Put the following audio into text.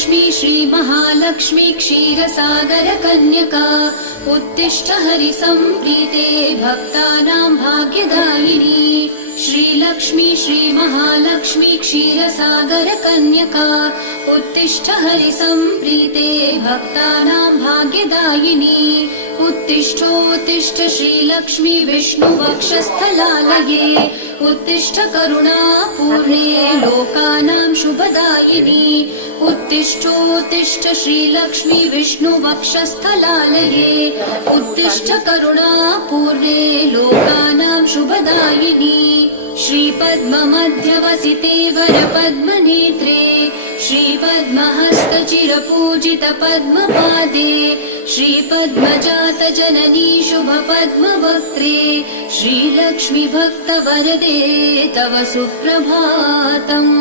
श्रीलक्ष्मी श्रीमहालक्ष्मी क्षीरसागरकन्यका उत्तिष्ठ हरिसम्प्रीते भक्तानां भाग्यदायिनी। श्रीलक्ष्मी श्रीमहालक्ष्मी क्षीरसागरकन्यका उत्तिष्ठ हरिसम्प्रीते भक्तानां भाग्यदायिनी। उत्तिष्ठोत्तिष्ठ श्रीलक्ष्मी विष्णुवक्षस्थलालये उत्तिष्ठ करुणापूर्णे लोकानां शुभदायिनी। उत्तिष्ठोत्तिष्ठ श्रीलक्ष्मी विष्णुवक्षस्थलालये उत्तिष्ठ करुणापूर्णे लोकानां शुभदायिनी। श्रीपद्ममध्यवसिते वरपद्मनेत्रे श्रीपद्महस्तचिरपूजितपद्मपादे श्रीपद्मजातजननी शुभपद्मवक्त्रे श्रीलक्ष्मी भक्तवरदे तव सुप्रभातम्।